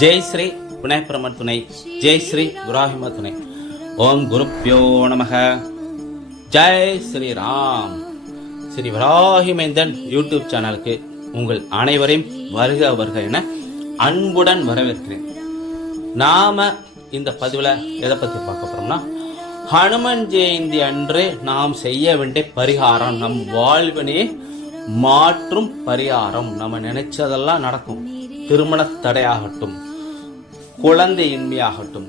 ஜெய் ஸ்ரீ விநாயகரமன் துணை. ஜெய் ஸ்ரீ குராஹிம துணை. ஓம் குருப்பியோ நமக. ஜெய் ஸ்ரீ ராம். ஸ்ரீ வராகிமேந்தன் யூடியூப் சேனலுக்கு உங்கள் அனைவரையும் வருக வருக என அன்புடன் வரவேற்கிறேன். நாம இந்த பதிவில் எதை பத்தி பார்க்க போறோம்னா ஹனுமன் ஜெயந்தி அன்று நாம் செய்ய வேண்டிய பரிகாரம் நம் வாழ்வினை மாற்றும் பரிகாரம். நம்ம நினைச்சதெல்லாம் நடக்கும். திருமண தடையாகட்டும் குழந்தையின்மையாகட்டும்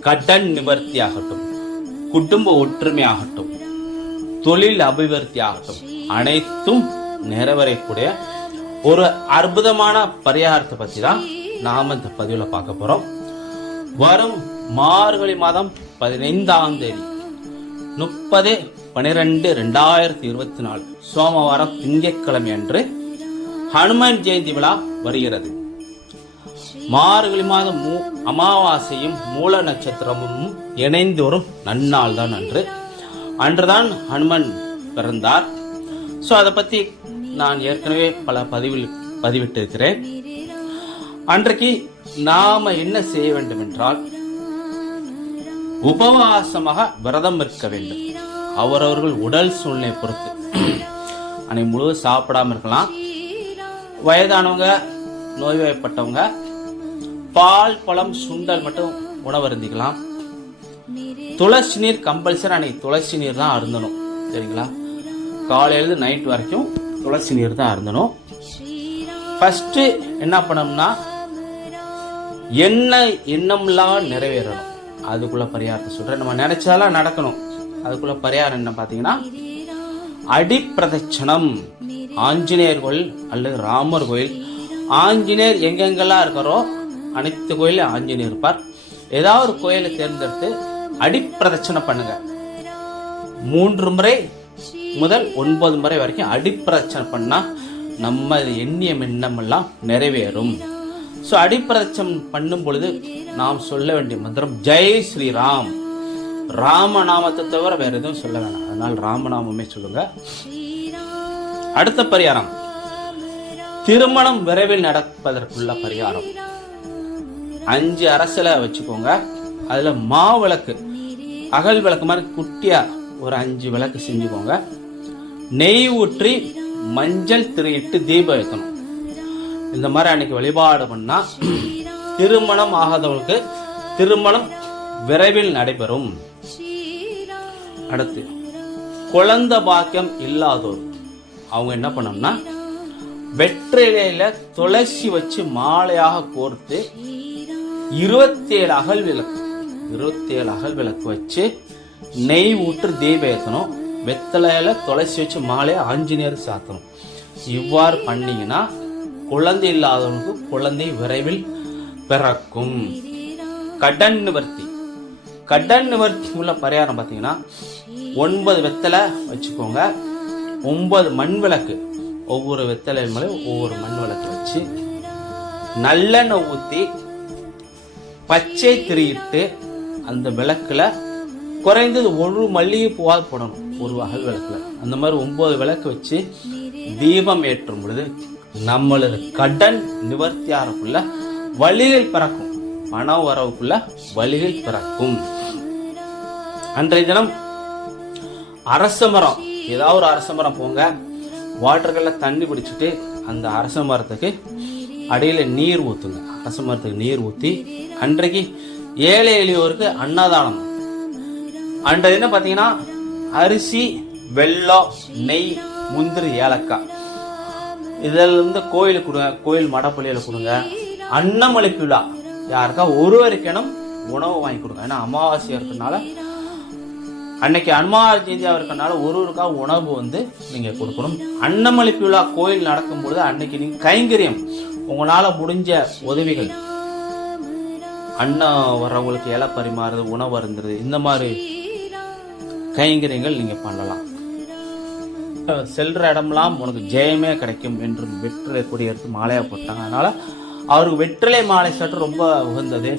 கடன் நிவர்த்தியாகட்டும் குடும்ப ஒற்றுமையாகட்டும் தொழில் அபிவிருத்தி ஆகட்டும் அனைத்தும் நிறைவேறக்கூடிய ஒரு அற்புதமான பரிகாரத்தை பற்றி தான் நாம் இந்த பதிவில் பார்க்க போகிறோம் வரும் மார்கழி மாதம் பதினைந்தாம் தேதி முப்பது பனிரெண்டு ரெண்டாயிரத்தி இருபத்தி நாலு சோமவாரம் திங்கட்கிழமை அன்று ஹனுமன் ஜெயந்தி விழா வருகிறது. மார்கழி மாதம் மூ அமாவாசையும் மூல நட்சத்திரமும் இணைந்து வரும் நன்னாள் தான் அன்று. அன்றுதான் ஹனுமன் பிறந்தார். ஸோ அதை பற்றி நான் ஏற்கனவே பல பதிவில் பதிவிட்டிருக்கிறேன். அன்றைக்கு நாம என்ன செய்ய வேண்டும் என்றால் உபவாசமாக விரதம் இருக்க வேண்டும். அவரவர்கள் உடல் சூழ்நிலை பொறுத்து. அன்னைக்கு முழு சாப்பிடாம இருக்கலாம். வயதானவங்க நோய்வாய்ப்பட்டவங்க பால் பழம் சுண்டல் மட்டும் உணவு அருந்திக்கலாம் துளசி நீர் கம்பல்சரி அன்னைக்கு துளசி நீர் தான் அருந்தணும். சரிங்களா? காலையிலேருந்து நைட் வரைக்கும் துளசி நீர் தான் அருந்தணும். ஃபஸ்ட்டு என்ன பண்ணணும்னா என்ன எண்ணம்லாம் நிறைவேறணும். அதுக்குள்ள பரிகாரத்தை சொல்கிறேன் நம்ம நினச்சதெல்லாம் நடக்கணும். அதுக்குள்ள பரிகாரம் என்ன பார்த்தீங்கன்னா? அடிப்பிரதட்சணம். ஆஞ்சநேயர் கோயில் அல்லது ராமர் கோயில். ஆஞ்சநேயர் எங்கெங்கெல்லாம் இருக்காரோ அனைத்து கோயிலும் ஆஞ்சநேயர் இருப்பார். ஏதாவது ஒரு கோயிலை தேர்ந்தெடுத்து அடிப்பிரதட்சணம் பண்ணுங்க. மூன்று முறை முதல் ஒன்பது முறை வரைக்கும் அடிப்பிரதட்சணை பண்ணா நம்ம எண்ணிய எண்ணமெல்லாம் நிறைவேறும். ஸோ அடிப்பிரதட்சம் பண்ணும் பொழுது நாம் சொல்ல வேண்டிய மந்திரம் ஜெய் ஸ்ரீராம். ராமநாமத்தை தவிர வேற எதுவும் சொல்ல வேணாம். அதனால் ராமநாமமே சொல்லுங்க. அடுத்த பரிகாரம். திருமணம் விரைவில் நடப்பதற்குள்ள பரிகாரம். அஞ்சு அரசலை வச்சுக்கோங்க. அதுல மா விளக்கு அகல் விளக்கு மாதிரி குட்டியா ஒரு அஞ்சு விளக்கு செஞ்சுக்கோங்க. நெய் ஊற்றி மஞ்சள் திரையிட்டு தீபம் வைக்கணும் இந்த மாதிரி அன்னைக்கு வழிபாடு பண்ணா திருமணம் ஆகாதவங்களுக்கு திருமணம் விரைவில் நடைபெறும். அடுத்து குழந்தை பாக்கியம் இல்லாதோர். அவங்க என்ன பண்ணோம்னா வெற்றிலையில துளசி வச்சு மாலையாக கோர்த்து இருபத்தேழு அகல் விளக்கு இருபத்தேழு அகல் விளக்கு வச்சு நெய் ஊற்று தீப ஏற்றணும் வெத்தலையில துளசி வச்சு மாலையை ஆஞ்சநேயர் சாத்தணும். இவ்வாறு பண்ணீங்கன்னா குழந்தை இல்லாதவனுக்கு குழந்தை விரைவில் பிறக்கும். கடன் நிவர்த்தி. கடன் நிவர்த்தி உள்ள பரிகாரம் பார்த்தீங்கன்னா ஒன்பது வெத்தலை வச்சுக்கோங்க. ஒன்பது மண் விளக்கு. ஒவ்வொரு வெத்தலை மேலே ஒவ்வொரு மண் விளக்கு வச்சு நல்லெண்ணெய் ஊற்றி பச்சை திரியிட்டு அந்த விளக்குல குறைந்தது ஒரு மல்லிகை பூவாக போடணும் ஒரு அகல் விளக்குல. அந்த மாதிரி ஒம்பது விளக்கு வச்சு தீபம் ஏற்றும் பொழுது நம்மளது கடன் நிவர்த்தியாரக்குள்ள வழிகள் பிறக்கும். பண வரவுக்குள்ள வழிகள் பிறக்கும். அன்றைய தினம் அரச மரம் ஏதாவது ஒரு அரச மரம் போங்க. வாட்டர்களில் தண்ணி பிடிச்சிட்டு அந்த அரச மரத்துக்கு அடியில் நீர் ஊற்றுங்க அரச மரத்துக்கு நீர் ஊற்றி அன்றைக்கு ஏழை எளியோருக்கு அன்னதானம். அன்றைய தினம் பார்த்தீங்கன்னா அரிசி வெல்லம் நெய் முந்திரி ஏலக்காய். இதில் இருந்து கோயிலுக்கு கொடுங்க. கோயில் மடப்பள்ளியில் கொடுங்க. அன்னமளிப்பு விழா. யாருக்கா ஒருவருக்கெனும் உணவு வாங்கி கொடுங்க. ஏன்னா அமாவாசை இருக்கிறதுனால அன்னைக்கு அன்மார் ஜெயந்தியா இருக்கனால ஒருவருக்கா உணவு வந்து நீங்கள் கொடுக்கணும். அன்னமளிப்பு விழா கோயில் நடக்கும்பொழுது அன்னைக்கு நீங்கள் கைங்கரியம். உங்களால் முடிஞ்ச உதவிகள். அன்னம் வர்றவங்களுக்கு இலை பரிமாறுறது உணவு அருந்துறது இந்த மாதிரி கைங்கரியங்கள் நீங்கள் பண்ணலாம். செல்ற இடம்லாம் உனக்கு ஜெயமே கிடைக்கும் என்று வெற்றிலை கொடி எடுத்து மாலையா போட்டாங்க. அதனால அவருக்கு வெற்றிலை மாலை சற்று ரொம்ப உகந்தது.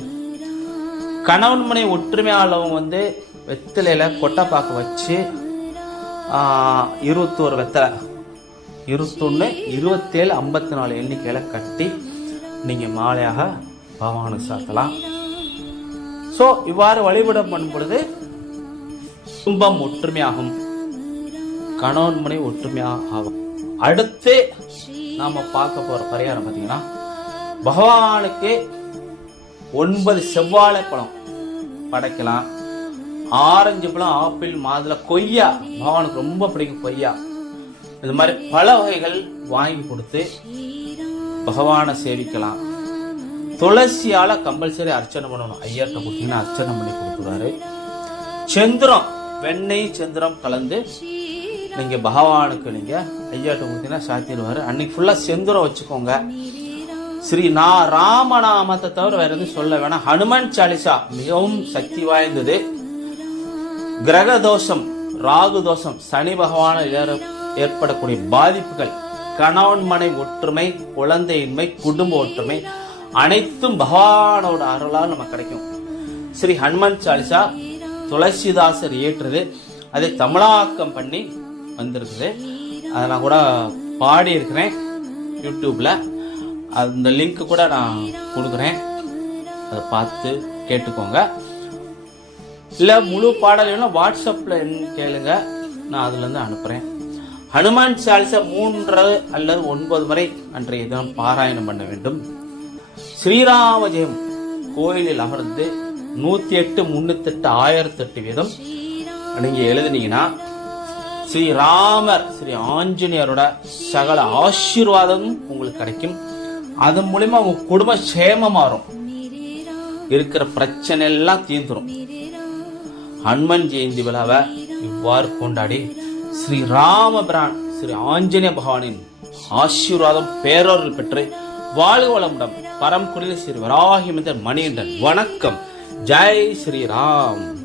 கணவன் மனை ஒற்றுமையாளவங்க வந்து வெத்தலையில் கொட்டைப்பாக்கு வச்சு இருபத்தோரு வெத்தலை. இருபத்தொன்று இருபத்தேழு ஐம்பத்தி நாலு எண்ணிக்கையில் கட்டி நீங்கள் மாலையாக பகவானுக்கு சாத்தலாம். ஸோ இவ்வாறு வழிபடம் பண்ணும் பொழுது குடும்பம் ஒற்றுமையாகும். கணவன் மனை ஒற்றுமையாக ஆகும் அடுத்து நாம் பார்க்க போகிற பரிகாரம் பார்த்தீங்கன்னா பகவானுக்கு ஒன்பது செவ்வாழை பழம் படைக்கலாம். ஆரஞ்சு பழம் ஆப்பிள் மாதுளை கொய்யா. பகவானுக்கு ரொம்ப பிடிக்கும் கொய்யா. இது மாதிரி பல வகைகள் வாங்கி கொடுத்து பகவானை சேவிக்கலாம். துளசியால கம்பல்சரி அர்ச்சனை பண்ணணும். ஐயர்கிட்ட கொடுத்தீங்கன்னா அர்ச்சனை பண்ணி கொடுத்துருவாரு. செந்திரம் வெண்ணெய் செந்திரம் கலந்து நீங்க பகவானுக்கு நீங்க ஐயாட்ட கொடுத்தீங்கன்னா சாத்திடுவாரு. அன்னைக்கு ஃபுல்லா செந்துரம் வச்சுக்கோங்க. ஸ்ரீ நான் ராமநாமத்தை தவிர வேற எதுவும் சொல்ல வேணாம். ஹனுமன் சாலிசா மிகவும் சக்தி வாய்ந்தது. கிரக தோஷம் ராகு தோஷம் சனி பகவான ஏற- ஏற்படக்கூடிய பாதிப்புகள் கணவன் மனை ஒற்றுமை குழந்தையின்மை குடும்ப ஒற்றுமை அனைத்தும் பகவானோட அருளால் நமக்கு கிடைக்கும். ஸ்ரீ ஹனுமன் சாலிசா துளசிதாசர் ஏற்றுது அதை தமிழாக்கம் பண்ணி வந்திருக்குது. அதை நான் கூட பாடியிருக்கிறேன் யூடியூப்பில் அந்த லிங்க் கூட நான் கொடுக்குறேன். அதை பார்த்து கேட்டுக்கோங்க. இல்லை முழு பாடல் வேணும் வாட்ஸ்அப்பில் கேளுங்க. நான் அதுலேருந்து அனுப்புகிறேன் ஹனுமான் சாலிசை மூன்று அல்லது ஒன்பது முறை அன்றைய தினம் பாராயணம் பண்ண வேண்டும். ஸ்ரீராம ஜெயம் கோயிலில் அமர்ந்து நூற்றி எட்டு முன்னூத்தெட்டு ஆயிரத்தெட்டு வீதம் நீங்கள் எழுதுனீங்கன்னா ஸ்ரீராமர் ஸ்ரீ ஆஞ்சநேயரோட சகல ஆசீர்வாதமும் உங்களுக்கு கிடைக்கும். அதன் மூலிமா உங்க குடும்ப சேமமா மாறும். இருக்கிற பிரச்சனை எல்லாம் தீர்ந்துரும். ஹனுமன் ஜெயந்தி விழாவை இவ்வாறு கொண்டாடி ஸ்ரீ ராமபிரான் ஸ்ரீ ஆஞ்சநேய பகவானின் ஆசீர்வாதம் பேரொருள் பெற்று வாழ்க வளமுடன் பரம்புரியில் ஸ்ரீ வராகிமந்தர் மணிகண்டன். வணக்கம். ஜெய் ஸ்ரீராம்.